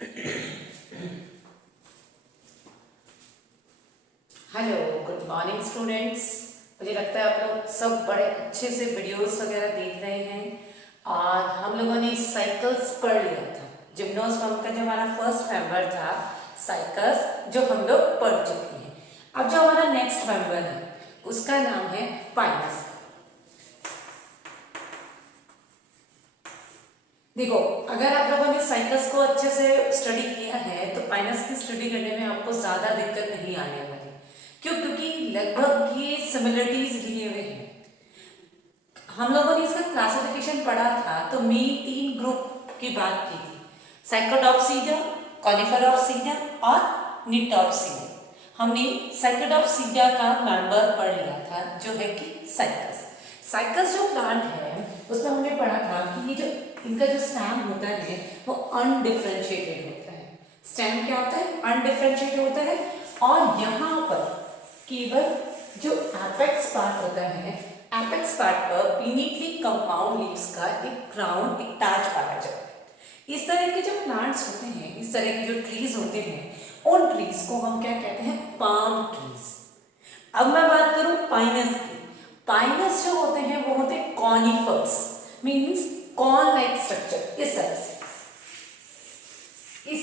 Hello, good morning students. मुझे लगता है आप लोग सब बड़े अच्छे से वीडियोस वगैरह देख रहे हैं और हम लोगों ने साइकिल्स पढ़ लिया था। जिम्नोस्पर्म का जो हमारा फर्स्ट मेंबर था साइकिल्स, जो हम लोग पढ़ चुके हैं। अब जो हमारा नेक्स्ट मेंबर है उसका नाम है पाइनस। देखो, अगर आप लोगों ने साइकिल्स को अच्छे से स्टडी किया है तो पाइनस की स्टडी करने में आपको ज़्यादा दिक्कत नहीं आने वाली। क्यों? क्योंकि लगभग ये सिमिलरिटीज लिए हुए हैं। हम लोगों ने इसका क्लासिफिकेशन पढ़ा था तो मेन 3 ग्रुप की बात की थी, साइकोडॉप्सीडिया, कॉनिफेरॉप्सीडिया और निटॉप्सीडिया। हमने साइकोडॉप्सीडिया का मेंबर पढ़ लिया था जो है कि साइकस। साइकस जो प्लांट है उसमें हमने पढ़ा था कि ये जो इनका जो स्टेम होता है वो अनडिफरेंशिएटेड होता है। स्टेम क्या होता है? अनडिफरेंशिएटेड होता है। और यहाँ पर केवल जो एपेक्स पार्ट होता है, एपेक्स पार्ट पर पिनिकली कंपाउंड लीव्स का एक क्राउन, एक ताज पाया जाता है। इस तरह के जो प्लांट्स होते हैं, इस तरह के जो ट्रीज होते हैं, उन ट्रीज को हम क्या कहते हैं? Palm trees. अब मैं बात करूं पाइनस की। पाइनस जो होते हैं वो होते हैं conifers, means corn like structure. इस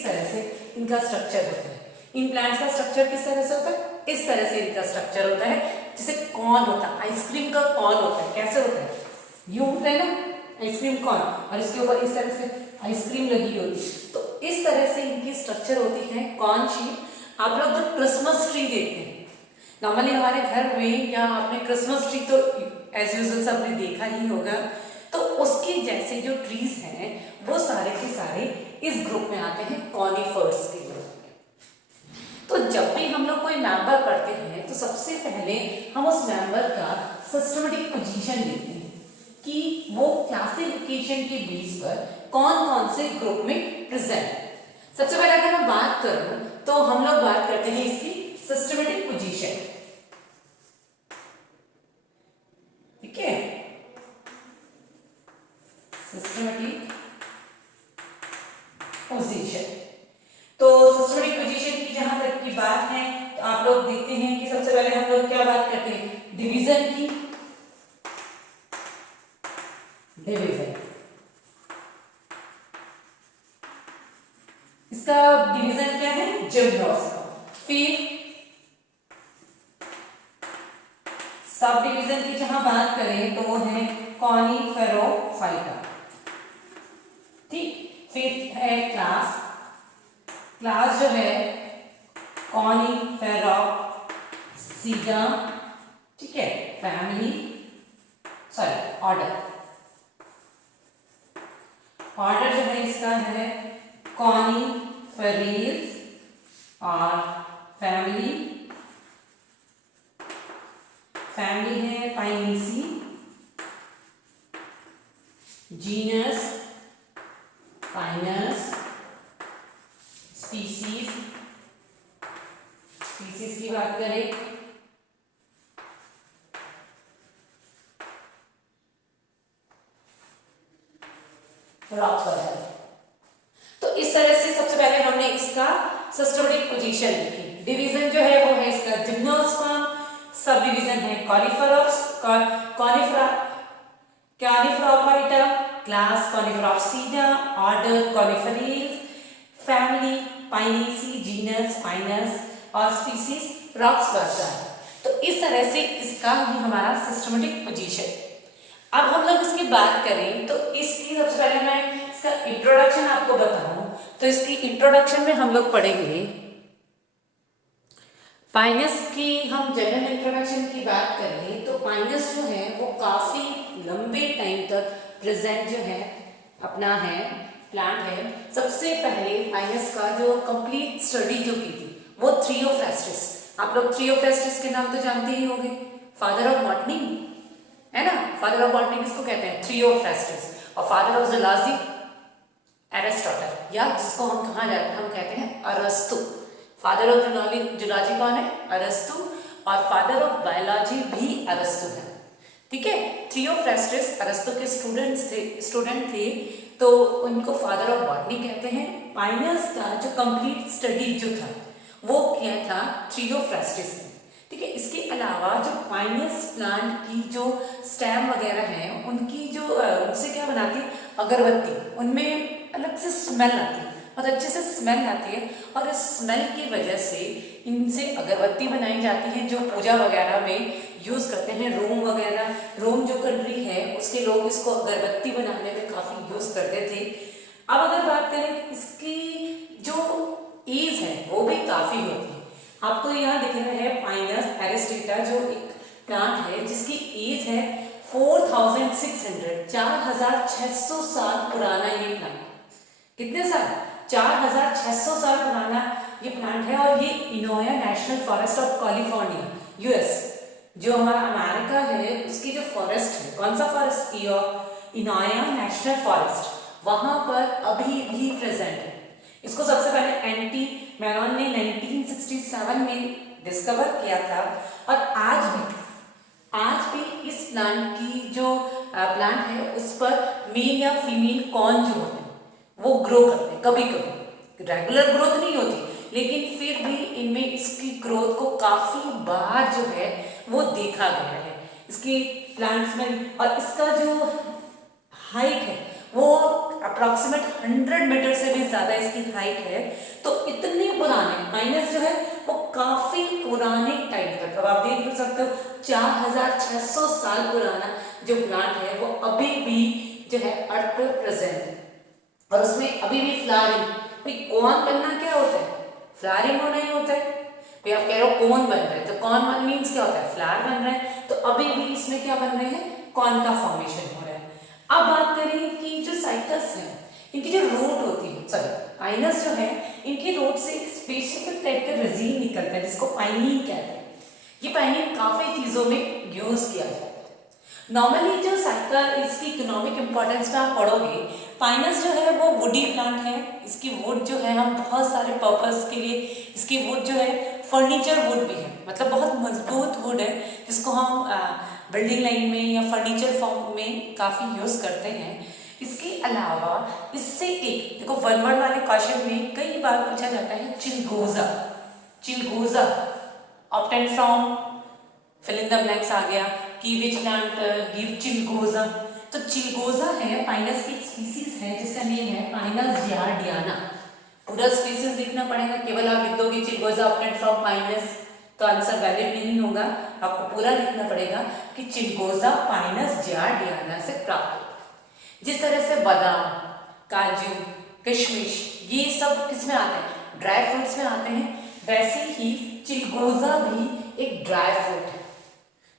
तरह से इनका स्ट्रक्चर होता है। इन प्लांट्स का स्ट्रक्चर किस तरह से होता है? इस तरह से इनका स्ट्रक्चर होता है, जैसे कॉर्न होता है, आइसक्रीम का कॉर्न होता है। कैसे होता है? यूं होता है ना आइसक्रीम कॉर्न, और इसके ऊपर इस तरह से आइसक्रीम लगी होती है। तो इस तरह से इनकी स्ट्रक्चर होती है कॉर्न शेप। आप लोग जो क्रिसमस ट्री देखते हैं नॉर्मली हमारे घर में, या आपने क्रिसमस ट्री तो एज यूजुअल सबने देखा ही होगा, तो उसके जैसे जो ट्रीज हैं वो सारे के सारे इस ग्रुप में आते हैं, कॉनिफर्स के ग्रुप में। तो जब भी हम लोग कोई मेंबर पढ़ते हैं तो सबसे पहले हम उस मेंबर का सिस्टमेटिक पोजीशन देखते हैं कि वो क्लासिफिकेशन के बेस पर कौन कौन से ग्रुप में प्रेजेंट है। सबसे पहले अगर मैं बात करूं तो हम लोग बात करते हैं इसकी सिस्टमेटिक पोजीशन। ठीक है, सिस्टमेटिक पोजीशन। तो सिस्टमेटिक पोजीशन की जहां तक की बात है तो आप लोग देखते हैं कि सबसे पहले हम लोग क्या बात करते हैं? डिवीजन की। डिवीजन, इसका डिवीजन क्या है? जिम्नोस्पर्म। फिर सब डिवीजन की जहां बात करें तो वो है कॉनिफेरोफाइटा। ठीक, फिर है क्लास। क्लास जो है कॉनिफेरोप्सिडा। ठीक है, फैमिली, सॉरी ऑर्डर। ऑर्डर जो है इसका है कॉनिफेरेस और फैमिली। फैमिली है Pinaceae. Genus Pinus. Species, species की बात करें रॉक्सवर्थ। तो इस तरह से सबसे पहले हमने इसका सिस्टमेटिक पोजीशन लिखी। डिवीजन जो है वो है इसका जिम्नोस्पर्म। सब डिवीजन है conifers, Coniferophyta, class Coniferopsida, order Coniferales, family Pinaceae, genus Pinus और स्पीसीज रॉक्सवर्थ। तो इस तरह से इसका ये हमारा सिस्टमेटिक पोजीशन। अब हम लोग इसकी बात करें तो इसकी सबसे पहले मैं इसका इंट्रोडक्शन आपको बताऊं तो इसकी इंट्रोडक्शन में हम लोग पढ़ेंगे पाइनस की। हम जनरल इंट्रोडक्शन की बात करें तो पाइनस जो है वो काफी लंबे टाइम तक प्रेजेंट जो है अपना है प्लांट है। सबसे पहले पाइनस का जो कंप्लीट स्टडी जो की थी वो थ्रियोफ्रास्टिस। आप लोग थ्रियोफ्रास्टिस के नाम तो जानते ही होंगे, फादर ऑफ बॉटनी है ना। फादर ऑफ बॉटनी किसको कहते हैं? थ्रियोफ्रास्टिस। और फादर ऑफ जूलॉजी एरिस्टोटल, या जिसको हम कहा जाता है हम कहते हैं अरस्तु। फादर ऑफ जूलॉजी कौन है? अरस्तु। और फादर ऑफ बायोलॉजी भी अरस्तु है। ठीक है, थियोफ्रास्टस अरस्तु के स्टूडेंट थे, तो उनको फादर ऑफ बॉटनी कहते हैं। पाइनस का जो कंप्लीट स्टडी जो था वो किया था थ्रियोफ्रास्टिस ने। ठीक है, इसके अलावा जो पाइनस प्लांट की जो स्टेम वगैरह है उनकी जो उनसे क्या बनाती है अगरबत्ती, उनमें अलग से स्मेल आती है, बहुत अच्छे से स्मेल आती है, और इस स्मेल की वजह से इनसे अगरबत्ती बनाई जाती है जो पूजा वगैरह में यूज़ करते हैं। रोम वगैरह, रोम जो कंट्री है उसके लोग इसको अगरबत्ती बनाने में काफ़ी यूज़ करते थे। अब अगर बात करें इसकी जो एज है वो भी काफ़ी होती है। आपको यहाँ दिख रहा है पाइनस एरिस्टेटा जो एक प्लांट है जिसकी एज है 4600, 4600 साल पुराना ये प्लांट। कितने साल? 4600 साल पुराना ये प्लांट है, और ये Inyo national forest of California US, जो हमारा अमेरिका है उसकी जो फॉरेस्ट है, कौन सा फॉरेस्ट? इनोया नेशनल फॉरेस्ट, वहां पर अभी भी प्रेजेंट है। इसको सबसे पहले एंटी मैनन ने 1967 में डिस्कवर किया था, और आज भी इस प्लांट की जो प्लांट है उस पर मेल या फीमेल कॉर्न जो होते हैं वो ग्रो करते हैं। कभी कभी रेगुलर ग्रोथ नहीं होती, लेकिन फिर भी इनमें इसकी ग्रोथ को काफ़ी बार जो है वो देखा गया है इसकी प्लांट्स में। और इसका जो हाइट है वो अप्रॉक्सीमेट 100 मीटर से भी ज़्यादा इसकी हाइट है। तो इतने पुराने पाइनस जो है वो काफ़ी पुराने टाइम तक, अब आप देख सकते हो 4600 साल पुराना जो प्लांट है वो अभी भी जो है अर्थ पर प्रेजेंट है, और उसमें अभी भी फ्लावरिंग। भाई कौन बनना क्या होता है? फ्लावरिंग होना ही होता है। भाई आप कह रहे हो कौन बन रहा है, तो कौन बन मीन्स क्या होता है? फ्लावर बन रहा है। तो अभी भी इसमें क्या बन रहे हैं? कौन का फॉर्मेशन हो रहा है। अब बात करें कि जो साइकस है इनकी जो रूट होती है, सॉरी पाइनस जो है इनकी रूट से एक स्पेसिफिक टाइप का रेजिन निकलता है जिसको पाइनिन कहते हैं। ये पाइनिन काफ़ी चीज़ों में यूज किया जाता है। नॉर्मली जो साइकिल इसकी इकोनॉमिक इंपॉर्टेंस में आप पढ़ोगे, पाइनस जो है वो वुडी प्लांट है। इसकी वुड जो है हम बहुत सारे पर्पस के लिए इसकी वुड जो है फर्नीचर वुड भी है, मतलब बहुत मजबूत वुड है जिसको हम बिल्डिंग लाइन में या फर्नीचर फॉर्म में काफ़ी यूज़ करते हैं। इसके अलावा इससे एक देखो वन वर्ड वाले क्वेश्चन में कई बार पूछा जाता है चिलगोजा। चिलगोजा obtained from fill in the blanks आ गया कि विच प्लांट गिव चिलगोजा। तो चिलगोजा है पाइनस की एक स्पीसीज है जिसका नेम है पाइनस जियार्डियाना। पूरा स्पीसीज लिखना पड़ेगा, केवल आप लिख दोगे चिलगोजा ऑब्टेन फ्रॉम पाइनस तो आंसर वैलिड नहीं होगा। आपको पूरा लिखना पड़ेगा कि चिलगोजा पाइनस जियार्डियाना से प्राप्त होता है। जिस तरह से बादाम, काजू, किशमिश ये सब किस में आते हैं? ड्राई फ्रूट्स में आते हैं। वैसे ही चिलगोजा भी एक ड्राई फ्रूट है।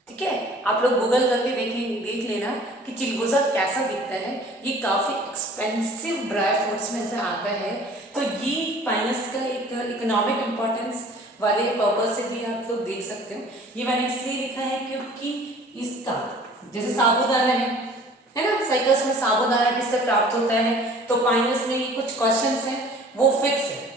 ठीक है, आप लोग गूगल करके देख लेना कि चिलगोजा कैसा दिखता है। ये काफ़ी एक्सपेंसिव ड्राई फ्रूट्स में से आता है। तो ये पाइनस का एक इकोनॉमिक इम्पोर्टेंस वाले पर्पज से भी आप लोग देख सकते हो। ये मैंने इसलिए लिखा है क्योंकि इसका जैसे साबूदाना है ना, साइकस में साबूदाना किससे प्राप्त होता है, तो पाइनस में ये कुछ क्वेश्चंस हैं वो फिक्स है।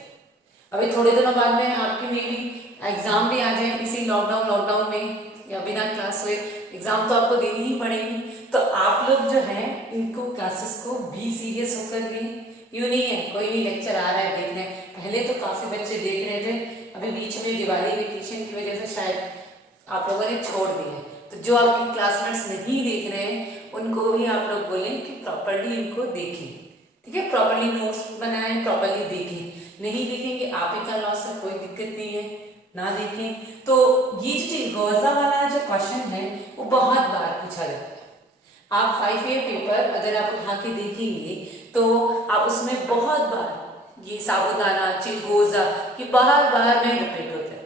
अभी थोड़े दिनों बाद में आपके में भी एग्जाम भी आ जाए, इसी लॉकडाउन में या बिना क्लास हुए एग्जाम तो आपको देनी ही पड़ेगी। तो आप लोग जो है इनको क्लासेस को भी सीरियस होकर लें। यूँ नहीं है कोई भी लेक्चर आ रहा है देखने, पहले तो काफ़ी बच्चे देख रहे थे, अभी बीच में दिवाली वेकेशन की वजह से शायद आप लोगों ने छोड़ दिया है। तो जो आपके क्लासमेट्स नहीं देख रहे हैं उनको भी आप लोग बोलें कि प्रॉपरली इनको देखें। ठीक है, प्रॉपरली नोट्स बनाएं, प्रॉपरली देखें। नहीं देखेंगे आप ही का लॉस है, कोई दिक्कत नहीं है, ना देखें। तो ये जो चिलगोजा वाला जो क्वेश्चन है वो बहुत बार पूछा जाता है। आप 5A पेपर अगर आप उठा के देखेंगे तो आप उसमें बहुत बार ये साबूदाना, चिलगोजा ये बार बार में रिपीट होता है।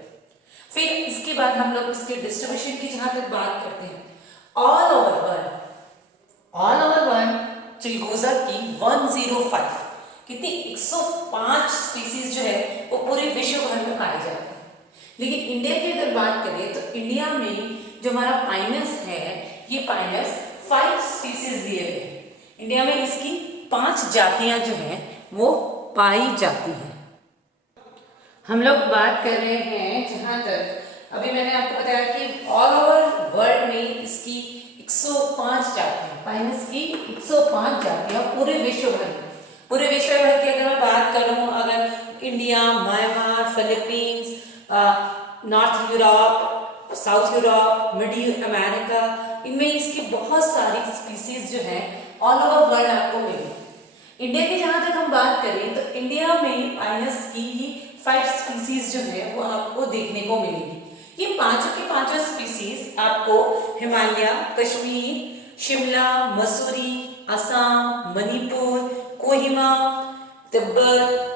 फिर इसके बाद हम लोग इसके डिस्ट्रीब्यूशन की जहाँ तक बात करते हैं, ऑल ओवर वर्ल्ड चिलगोजा की 105 कितनी 105 स्पीसीज जो है वो पूरे विश्व भर में पाए जाते हैं। लेकिन इंडिया की अगर बात करें तो इंडिया में जो हमारा पाइनस है ये पाइनस 5 स्पीसीज दिए गए हैं। इंडिया में इसकी 5 जातियां जो हैं वो पाई जाती हैं। हम लोग बात कर रहे हैं जहां तक अभी मैंने आपको बताया कि ऑल ओवर वर्ल्ड में इसकी 105 जातियां, पाइनस की 105 जातियां पूरे विश्व भर की अगर मैं बात करूं India, Myanmar, Philippines, north Europe, south Europe, middle America, इनमें इसकी बहुत सारी स्पीसीज जो है ऑल ओवर वर्ल्ड आपको मिलेगी। इंडिया की जहां तक हम बात करें तो इंडिया में पाइनस की ही 5 स्पीसीज जो है वो आपको देखने को मिलेगी। ये पांचों की पांचों स्पीसीज आपको हिमालय, कश्मीर, शिमला, मसूरी, असम, मणिपुर, कोहिमा, तिब्बत,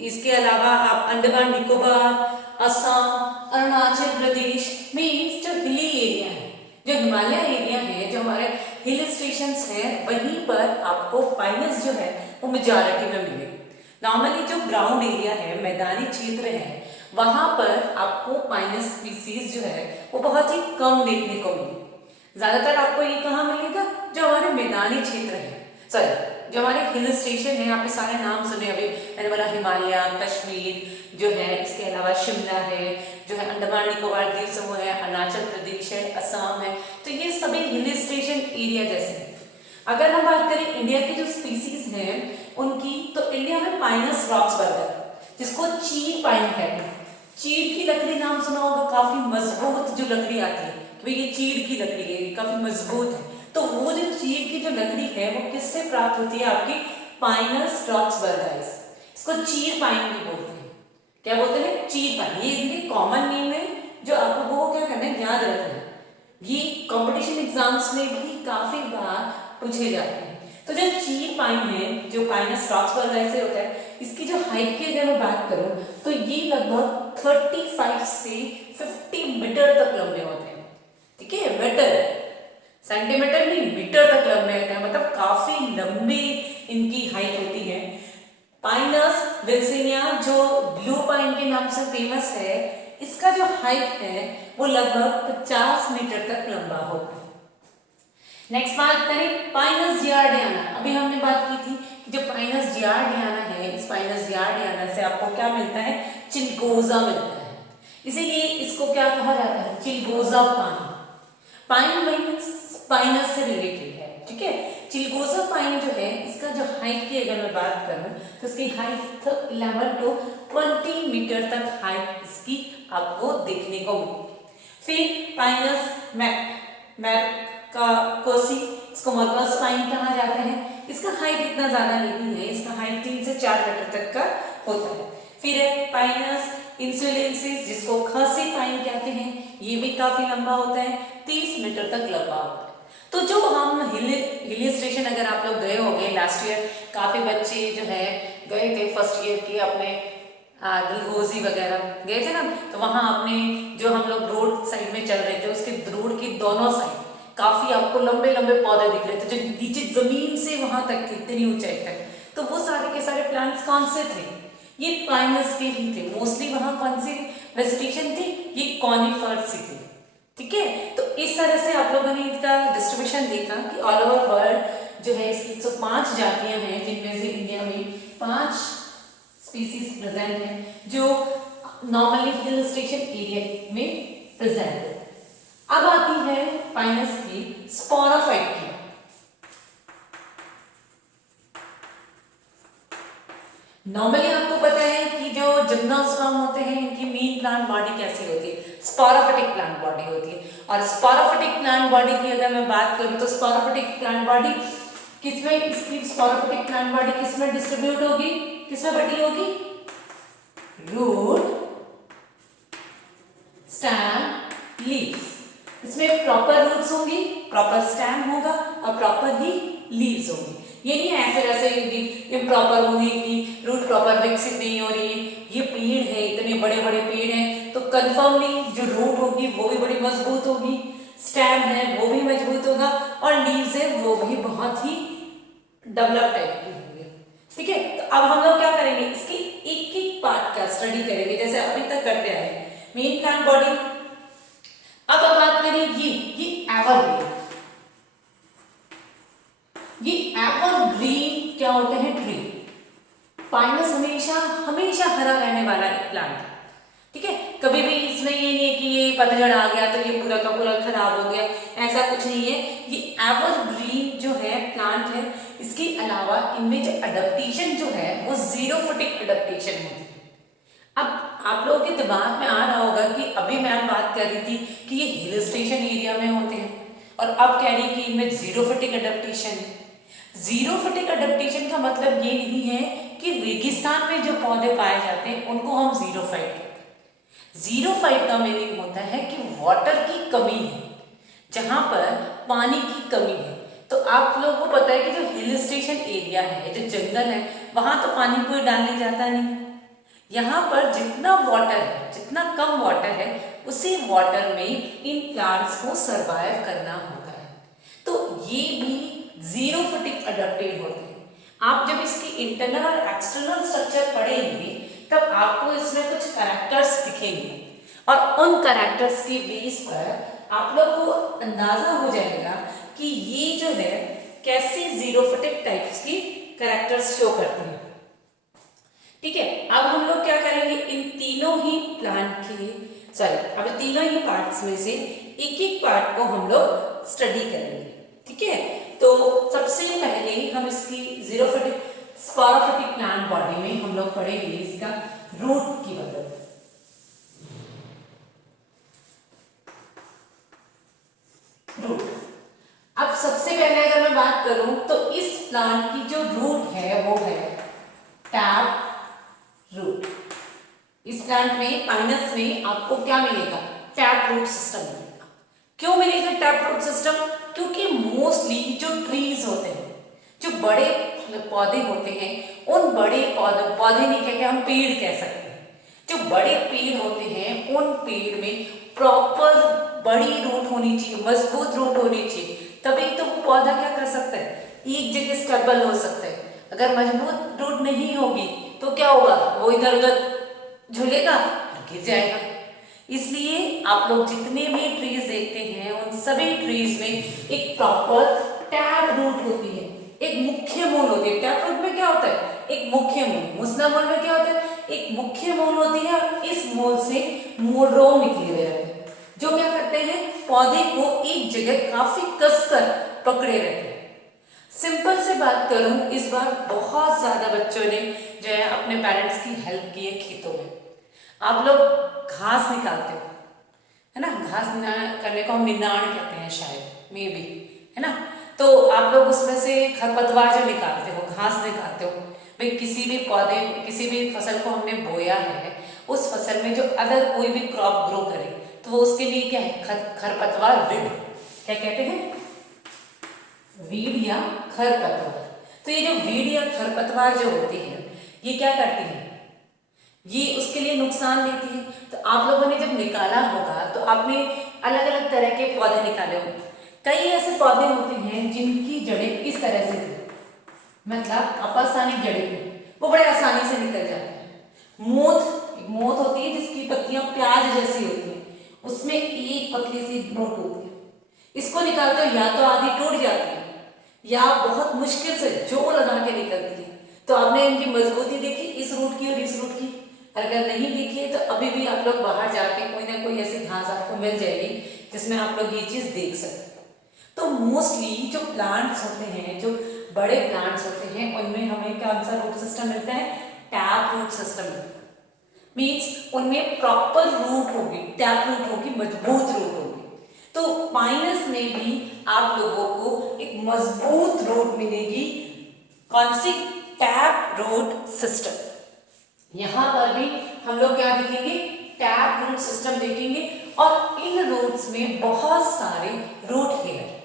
इसके अलावा आप अंडमान निकोबार, असम, अरुणाचल प्रदेश मीन्स जो हिली एरिया है, जो हिमालय एरिया है, जो हमारे हिल स्टेशंस हैं, वहीं पर आपको पाइनस जो है वो मेजॉरिटी में मिलेगी। नॉर्मली जो ग्राउंड एरिया है, मैदानी क्षेत्र है, वहां पर आपको पाइनस स्पीसीज जो है वो बहुत ही कम देखने को मिलेगी। ज्यादातर आपको ये कहाँ मिलेगा, जो हमारे मैदानी क्षेत्र है, सॉरी जो हमारे हिल स्टेशन है, आपने सारे नाम सुने अभी मैंने बोला, हिमालय, कश्मीर जो है, इसके अलावा शिमला है, जो है अंडमान निकोबार द्वीप समूह है, अरुणाचल प्रदेश है, असम है, तो ये सभी हिल स्टेशन एरिया जैसे हैं। अगर हम बात करें इंडिया की जो स्पीसीज हैं उनकी, तो इंडिया में पाइनस रॉक्सबर्गर, जिसको चीड़ पाइन कहते हैं। चीड़ की लकड़ी नाम सुना होगा, काफी मजबूत जो लकड़ी आती है, तो ये चीड़ की लकड़ी है, ये काफी मजबूत है। तो वो जो चीड़ की जो लकड़ी है वो किससे प्राप्त होती है, आपकी पाइनस रॉक्सबर्गर। इसको चीड़ पाइन भी बोलते हैं। क्या बोलते हैं, चीड़ पाइन। ये इनके कॉमन नेम है, जो आपको वो क्या करना है, याद रखना है। ये कंपटीशन एग्जाम्स में भी काफी बार पूछे जाते हैं। तो जो चीड़ पाइन है, जो पाइनस रॉक्सबर्गर से होता है, इसकी जो हाइट की अगर मैं बात करूं तो ये लगभग 35 से 50 मीटर तक लंबे होते हैं। ठीक है, मीटर, सेंटीमीटर नहीं, मीटर तक लंबे होते हैं, मतलब काफी लंबी इनकी हाइट होती है। पाइनस विल्सनिया जो ब्लू पाइन के नाम से फेमस है, इसका जो हाइट है वो लगभग 50 मीटर तक लंबा होता है। नेक्स्ट बात करें पाइनस जियार्डियाना। अभी हमने बात की थी कि जो पाइनस जियार्डियाना है, इस पाइनस जियार्डियाना से आपको क्या मिलता है, चिलगोजा मिलता है। इसीलिए इसको क्या कहा जाता है, चिलगोजा पाइन। पाइन मीन्स पाइनस से रिलेटेड है। ठीक है, चिलगोजा पाइन जो है, इसका जो हाइट की अगर मैं बात करूं तो इसकी हाइट 11 to 20 मीटर तक हाइट इसकी आपको देखने को मिलेगी। फिर पाइनस मैकाकोसी, इसको मर्कस पाइन कहा जाता है। इसका हाइट इतना ज्यादा नहीं है, इसका हाइट 3 से 4 मीटर तक का होता है। फिर है पाइनस इंसुलेंसिस, जिसको खसी पाइन कहते हैं, ये भी काफी लंबा होता है, 30 मीटर तक लंबा होता है। तो जो हम हिल स्टेशन अगर आप लोग गए होंगे लास्ट ईयर, काफी बच्चे जो है गए थे फर्स्ट ईयर के, अपने डलहौजी वगैरह गए थे ना, तो वहां अपने जो हम लोग रोड साइड में चल रहे थे, उसके रोड की दोनों साइड काफी आपको लंबे लंबे पौधे दिख रहे थे, जो नीचे जमीन से वहां तक थे, इतनी ऊंचाई तक। तो वो सारे के सारे प्लांट्स कौन से थे, ये पाइनस के ही थे। मोस्टली वहां कौन सी वेजिटेशन थी, ये कॉनिफर्स ही थे। ठीक है, तो इस तरह से आप लोगों ने इसका डिस्ट्रीब्यूशन देखा कि ऑल ओवर वर्ल्ड जो है इसकी 105 जातियां हैं, जिनमें से इंडिया में 5 स्पीसीज प्रेजेंट हैं, जो नॉर्मली हिल स्टेशन एरिया में प्रेजेंट है। अब आती है पाइनस की स्पोरोफाइट की। नॉर्मली आपको पता है कि जो जिम्नोस्पर्म होते हैं, इनकी मेन प्लांट बॉडी कैसी होती है, स्पोरोफिटिक प्लांट बॉडी होती है। और स्पोरोफिटिक प्लांट बॉडी की अगर मैं बात करूं तो स्पोरोफिटिक प्लांट बॉडी किसमें, इसकी स्पोरोफिटिक प्लांट बॉडी किसमें डिस्ट्रीब्यूट होगी, किसमें बटी होगी, रूट, स्टेम, लीव्स। इसमें प्रॉपर रूट्स होंगी, प्रॉपर स्टेम होगा और प्रॉपर ही लीव्स होंगी। ये नहीं है ऐसे वैसे इम्प्रॉपर होगी कि रूट प्रॉपर विकसित नहीं हो रही है। ये पेड़ है, इतने बड़े बड़े पेड़ हैं, तो कन्फर्मली जो रूट होगी वो भी बड़ी मजबूत होगी, स्टेम है वो भी मजबूत होगा, और लीव्स है वो भी बहुत ही डेवलप टाइप की होंगी। ठीक है, तो अब हम लोग क्या करेंगे, इसकी एक एक पार्ट का स्टडी करेंगे, जैसे अभी तक करते आए। मेन प्लांट बॉडी, अब बात करें ये एवरग्रीन। ये एवरग्रीन क्या होते हैं, ट्री। पाइनस हमेशा हरा रहने वाला एक प्लांट है। ठीक है, कभी भी इसमें ये नहीं है कि ये पतझड़ आ गया तो ये पूरा का पूरा खराब हो गया, ऐसा कुछ नहीं है। ये एवरग्रीन जो है प्लांट है, इसके अलावा इनमें जो अडेप्टेशन जो है वो जीरोफिटिक अडेप्टेशन होती है। लोगों के दिमाग में आ रहा होगा कि अभी मैम बात कर रही थी कि ये हिल स्टेशन एरिया में होते हैं और अब कह रही है कि इनमें जीरोफिटिक एडेप्टेशन है। जीरोफिटिक एडेप्टेशन का मतलब ये नहीं है कि रेगिस्तान में जो पौधे पाए जाते हैं उनको हम जीरोफाइट कहते हैं। जीरोफाइट का मीनिंग होता है कि वाटर की कमी है, जहां पर पानी की कमी है। तो आप लोगों को पता है कि जो हिल स्टेशन एरिया है, जो जंगल है, वहां तो पानी कोई डालने जाता नहीं। यहाँ पर जितना वाटर है, जितना कम वाटर है, उसी वाटर में इन प्लांट्स को सरवाइव करना होता है। तो ये भी जीरोफिटिक एडेप्टेड होते हैं। आप जब इसकी इंटरनल और एक्सटर्नल स्ट्रक्चर पढ़ेंगे तब आपको इसमें कुछ कैरेक्टर्स दिखेंगे और उन कैरेक्टर्स के बेस पर आप लोगों को अंदाजा हो जाएगा कि ये जो है कैसे जीरोफिटिक टाइप्स की कैरेक्टर्स शो करते हैं। ठीक है, अब हम लोग क्या करेंगे, इन तीनों ही प्लांट के अब तीनों ही पार्ट्स में से एक एक पार्ट को हम लोग स्टडी करेंगे। ठीक है, तो सबसे पहले हम इसकी जीरोफिटिक स्पोरोफिटिक प्लांट बॉडी में हम लोग पढ़ेंगे इसका रूट की मदद। रूट, अब सबसे पहले अगर मैं बात करूं तो इस प्लांट की जो रूट है वो है टैप रूट। इस प्लांट में पाइनस में आपको क्या मिलेगा, टैप रूट सिस्टम मिलेगा। क्यों मिलेगा टैप रूट सिस्टम? क्योंकि मोस्टली जो ट्रीज होते हैं, जो बड़े पौधे होते हैं, उन बड़े पौधे नहीं कहते, हम पेड़ कह सकते हैं। जो बड़े पेड़ होते हैं उन पेड़ में प्रॉपर बड़ी रूट होनी चाहिए, मजबूत रूट होनी चाहिए, तभी तो वो पौधा क्या कर सकता है, एक जगह स्टेबल हो सकता है। अगर मजबूत रूट नहीं होगी तो क्या होगा, वो इधर उधर झूलेगा और गिर जाएगा। इसलिए आप लोग जितने भी ट्रीज देखते हैं उन सभी ट्रीज में एक प्रॉपर टैप रूट होती है, एक मुख्य मूल होती है। टैप रूट में क्या होता है, एक मुख्य मूल। मुसला मूल में क्या होता है, एक मुख्य मूल होती है और इस मूल से मूल रोम निकले हुए रहते हैं, जो क्या करते हैं, पौधे को एक जगह काफी कसकर पकड़े रहते हैं। सिंपल से बात करूं, इस बार बहुत ज्यादा बच्चों ने जो है अपने पेरेंट्स की हेल्प की है खेतों में। आप लोग घास निकालते हो, है ना, घास करने को हम निंदाण कहते हैं शायद, मे बी, है ना। तो आप लोग उसमें से खरपतवार जो निकालते हो, घास निकालते हो। भाई किसी भी पौधे, किसी भी फसल को हमने बोया है, उस फसल में जो अदर कोई भी क्रॉप ग्रो करे तो वो उसके लिए क्या है, खरपतवार, वीड, क्या कहते हैं, वीड या खरपतवार। तो ये जो वीड या खरपतवार जो होती है, ये क्या करती है, ये उसके लिए नुकसान देती है। तो आप लोगों ने जब निकाला होगा तो आपने अलग अलग तरह के पौधे निकाले होंगे। कई ऐसे पौधे होते हैं जिनकी जड़ें इस तरह से थी, मतलब अपस्थानिक जड़ें थी, वो बड़े आसानी से निकल जाते हैं। मोथ होती है जिसकी पत्तियां प्याज जैसी होती हैं, उसमें एक पतली सी नोट होती है। इसको निकालते हो या तो आधी टूट जाती है या बहुत मुश्किल से जोर लगा के निकलती है। तो आपने इनकी मजबूती देखी, इस रूट की और इस रूट की। अगर नहीं देखी है तो अभी भी आप लोग बाहर जाके कोई ना कोई ऐसी घास आपको मिल जाएगी जिसमें आप लोग ये चीज देख सकते हो। तो मोस्टली जो प्लांट्स होते हैं, जो बड़े प्लांट्स होते हैं, उनमें हमें कौन सा रूट सिस्टम मिलता है, टैप रूट सिस्टम। मीन्स उनमें प्रॉपर रूट होगी, टैप रूट होगी, मजबूत रूट होगी। तो पाइनस में भी आप लोगों को एक मजबूत रूट मिलेगी, कौन सी, टैप रूट सिस्टम। यहां पर भी हम लोग क्या देखेंगे, टैप रूट सिस्टम देखेंगे। और इन रूट्स में बहुत सारे रूट हेयर,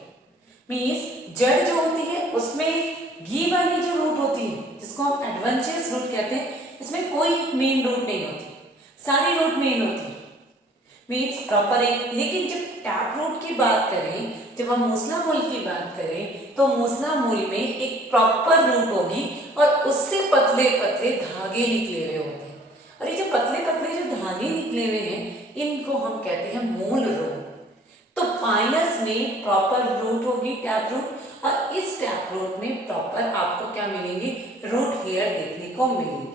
मीन्स जड़ जो होती है उसमें घी वाली जो रूट होती है, जिसको हम एडवेंचरस रूट कहते हैं, इसमें कोई मेन रूट नहीं होती, सारी रूट मेन होती है, मीन्स प्रॉपर एक। लेकिन जब टैप रूट की बात करें, जब हम मूसला मूल की बात करें, तो मूसला मूल में एक प्रॉपर रूट होगी और उससे पतले पतले धागे निकले हुए होते हैं। और ये जो पतले पतले जो धागे निकले हुए हैं, इनको हम कहते हैं मूल रूट। तो पाइनस में प्रॉपर रूट होगी, टैप रूट, और इस टैप रूट में प्रॉपर आपको क्या मिलेंगे, रूट हेयर देखने को मिलेंगे।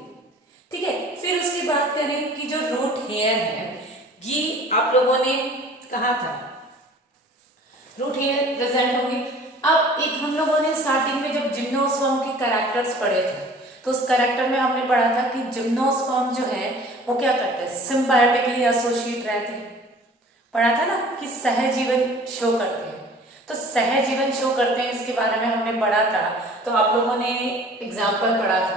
ठीक है, फिर उसकी बात करें कि जो रूट हेयर है, ये आप लोगों ने कहा था रूट हेयर प्रेजेंट होंगे। अब एक हम लोगों ने स्टार्टिंग में जब जिम्नोस्पर्म के कैरेक्टर्स पढ़े थे, तो उस कैरेक्टर में हमने पढ़ा था कि जिम्नोस्पर्म जो है वो क्या करते हैं, सिम्बायोटिकली एसोसिएट रहते हैं। पढ़ा था ना कि सहजीवन शो करते हैं। तो सहजीवन शो करते हैं इसके बारे में हमने पढ़ा था। तो आप लोगों ने एग्जाम्पल पढ़ा था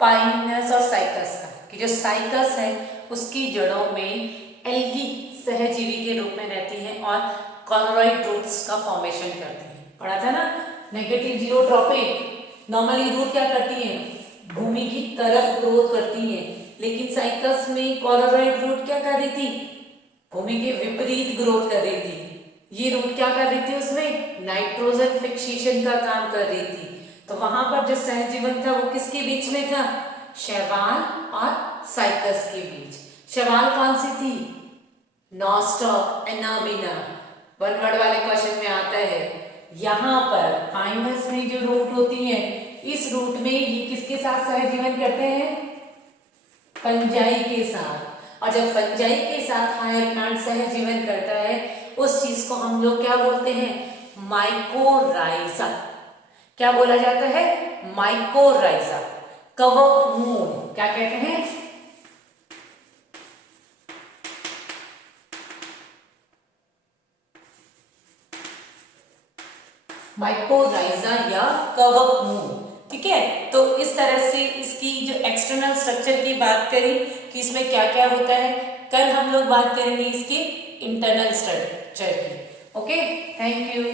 पाइनस और साइकस का, कि जो साइकस है उसकी जड़ों में एल्गी सहजीवी के रूप में रहती हैं और कॉलोरॉइड रूट्स का फॉर्मेशन करती हैं। पढ़ा था ना। नेगेटिव जियोट्रॉपिक नॉर्मली रूट क्या करती हैं, भूमि की तरफ ग्रोथ करती हैं, लेकिन साइकस में कॉलोरॉइड रूट क्या कर रही थी, भूमि के विपरीत ग्रोथ कर रही थी। ये रूट क्या कर रही थी, उसमें नाइट्रोजन फिक्सेशन का काम कर रही थी। तो वहां पर जो सहजीवन था वो किसके बीच में था, शैवाल और साइकस के बीच। शैवाल कौन सी थी, नॉस्टॉक एनाबिना। वन वर्ड वाले क्वेश्चन में आता है। यहाँ पर पाइनस में जो रूट होती है, इस रूट में ये किसके साथ सहजीवन करते हैं, फंजाई के साथ। और जब फंजाई के साथ हायर प्लांट सहजीवन करता है उस चीज को हम लोग क्या बोलते हैं, माइकोराइजा। क्या बोला जाता है, माइकोराइजा। कवक मूल क्या कहते हैं, माइकोराइजा या कवक मूल। ठीक है। तो इस तरह से इसकी जो एक्सटर्नल स्ट्रक्चर की बात करी कि इसमें क्या क्या होता है, कल हम लोग बात करेंगे इसकी इंटरनल स्ट्रक्चर की। Okay, thank you.